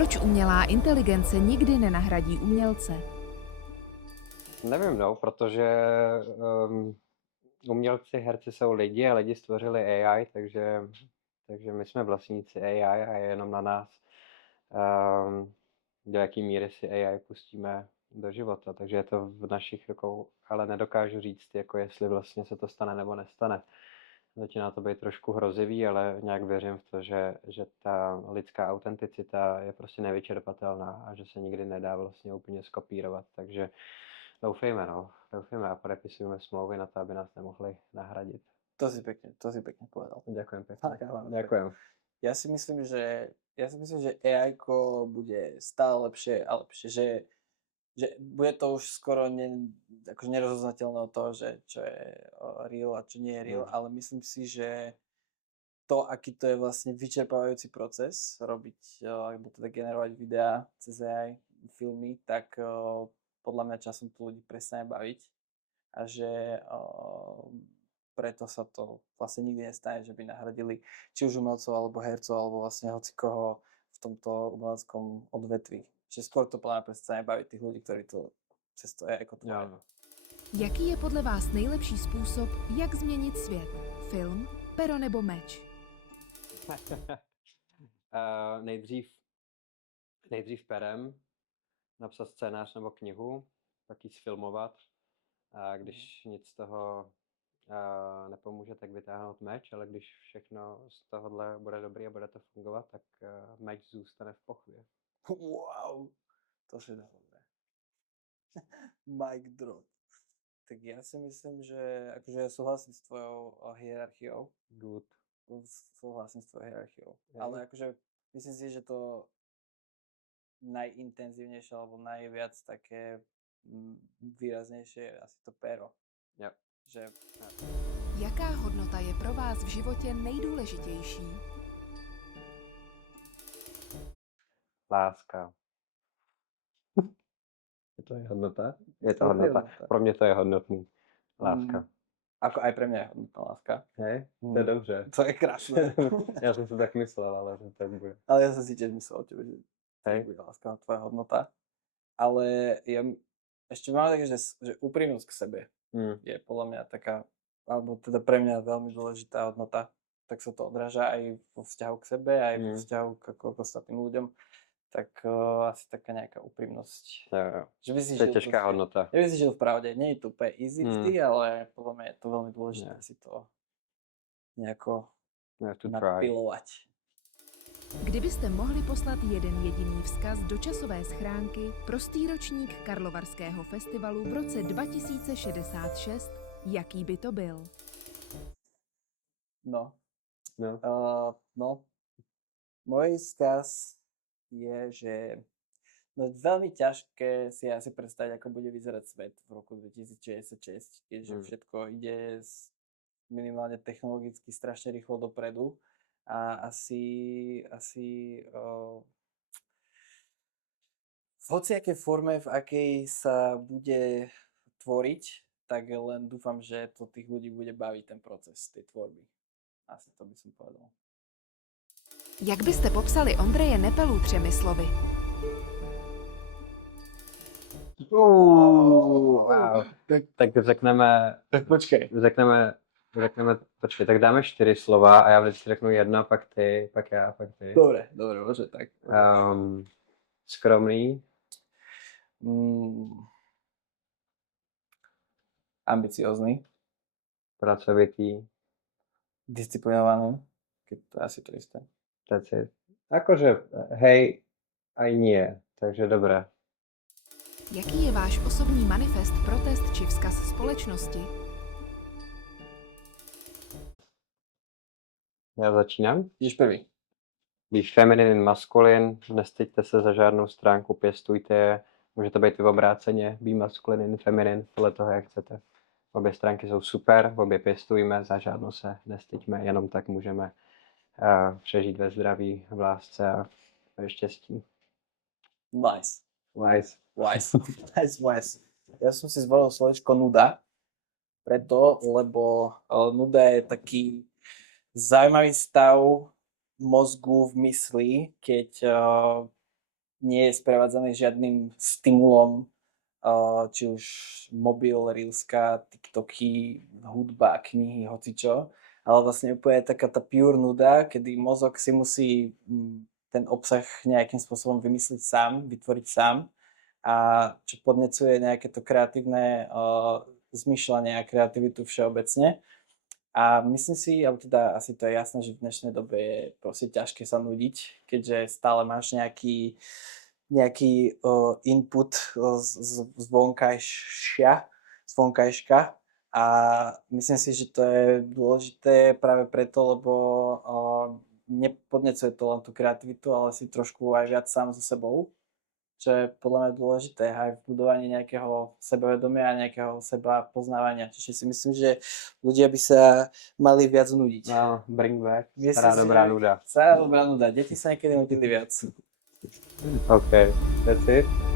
Proč umělá inteligence nikdy nenahradí umělce? Nevím, no, protože umělci, herci jsou lidi a lidi stvořili AI, takže my jsme vlastníci AI a je jenom na nás, do jaký míry si AI pustíme do života. Takže je to v našich rukou, ale nedokážu říct, jako jestli vlastně se to stane nebo nestane. Začíná to být trošku hrozivý, ale nějak věřím v to, že ta lidská autenticita je prostě nevyčerpatelná a že se nikdy nedá vlastně úplně skopírovat. Takže doufejme, no. Doufejme a podepisujeme smlouvy na to, aby nás nemohli nahradit. To si pekne povedal. Ďakujem pekne. Tak, ja vám Ďakujem. Ja si myslím, že AI-ko bude stále lepšie a lepšie, že bude to už skoro akože nerozoznateľné od toho, že čo je real a čo nie je real, ale myslím si, že to, aký to je vlastne vyčerpávajúci proces robiť, alebo teda generovať videá cez AI, filmy, tak podľa mňa časom tu ľudí prestane baviť a že preto sa to vlastne nikdy nestane, že by nahradili či už umelcov, alebo hercov, alebo vlastne hocikoho v tomto umeleckom odvetví. Že skôr to podľa mňa prestane baviť tých ľudí, ktorí to cez to AI jako tvoří. Jaký je podle vás nejlepší způsob, jak změnit svět? Film, pero nebo meč? Nejdřív perem, napsat scénář nebo knihu, pak ji sfilmovat a když nic z toho nepomůže, tak vytáhnout meč, ale když všechno z tohohle bude dobrý a bude to fungovat, tak meč zůstane v pochvě. Wow, to si dá dobré. Mic drop. Tak ja si myslím, že akože ja súhlasím s tvojou hierarchiou. Good. Súhlasím s tvojou hierarchiou. Ja. Ale akože myslím si, že to najintenzívnejšie alebo najviac také výraznejšie je asi to pero. Ja. Že, Jaká hodnota je pro vás v životě nejdůležitější? Láska. Je to hodnota? Je to hodnota. Pro mě to je hodnotný. Láska. Ako aj pre mňa je hodnotná láska. Hej? To je dobře. To je krásne. Já jsem si tak myslel, ale že tak bude. Ale ja som si tiež myslel o tebe, že Hej. bude láska tvoja hodnota. Ale ja ešte mám také, že úprimnosť k sebe je podľa mňa taká, alebo teda pre mňa veľmi dôležitá hodnota. Tak sa to odráža aj vo vzťahu k sebe, aj vo vzťahu k ostatným ľuďom. Tak asi taká nejaká úprimnosť. Jo. Že by si To je těžká hodnota. Že by si žil v pravde. Nie je to úplne easy vždy, ale podľa mňa je to veľmi dôležité si to nejako napilovať. Kdybyste mohli poslat jeden jediný vzkaz do časové schránky, prostý ročník Karlovarského festivalu v roce 2066, jaký by to byl? No. Môj vzkaz je, že veľmi ťažké si asi predstaviť, ako bude vyzerať svet v roku 2066, keďže všetko ide minimálne technologicky strašne rýchlo dopredu a asi v hociakej forme, v akej sa bude tvoriť, tak len dúfam, že to tých ľudí bude baviť ten proces tej tvorby. Asi to by som povedal. Jak byste popsali Ondreje Nepelu třemi slovy? Wow. Tak řekneme... Tak počkej. Počkej, tak dáme 4 slova a já vždycky řeknu jedno, pak ty, pak já a pak ty. Dobre, môže tak. Skromný. Ambiciózny. Pracovitý. Disciplinovaný. Keď to je asi to isté. That's it. Akože hej, aj nie, takže dobré. Jaký je váš osobní manifest, protest či vzkaz společnosti? Já začínám? Jdeš prvý. Be feminine and masculine, nestyďte se za žádnou stránku, pěstujte je. Může to být i v obráceně, be masculine and feminine, podle toho, jak chcete. Obě stránky jsou super, obě pěstujme, za žádnou se nestyďme, jenom tak můžeme přežít ve zdraví, v lásce a ve štěstí. Nice. Wise. Nice. Ja som si zvolil slovičko nuda, preto, lebo nuda je taký zaujímavý stav mozgu v mysli, keď nie je sprevádzaný žiadnym stimulom, či už mobil, reelska, tiktoky, hudba, knihy, hocičo, ale vlastne úplne taká tá pure nuda, kedy mozog si musí ten obsah nejakým spôsobom vymyslieť sám, vytvoriť sám a čo podnecuje nejaké to kreatívne zmýšľanie a kreativitu všeobecne. A myslím si, alebo teda asi to je jasné, že v dnešnej dobe je proste ťažké sa nudiť, keďže stále máš nejaký input z vonkajška a myslím si, že to je dôležité práve preto, lebo nepodnecuje to len tú kreativitu, ale si trošku aj viac sám so sebou, čo je podľa mňa dôležité aj v budovaní nejakého sebavedomia a nejakého seba poznávania. Čiže si myslím, že ľudia by sa mali viac nudiť. No, bring back. Myslím Stará si, dobrá že- nuda. Stará dobrá nuda. Deti sa niekedy nudili viac. OK, that's it.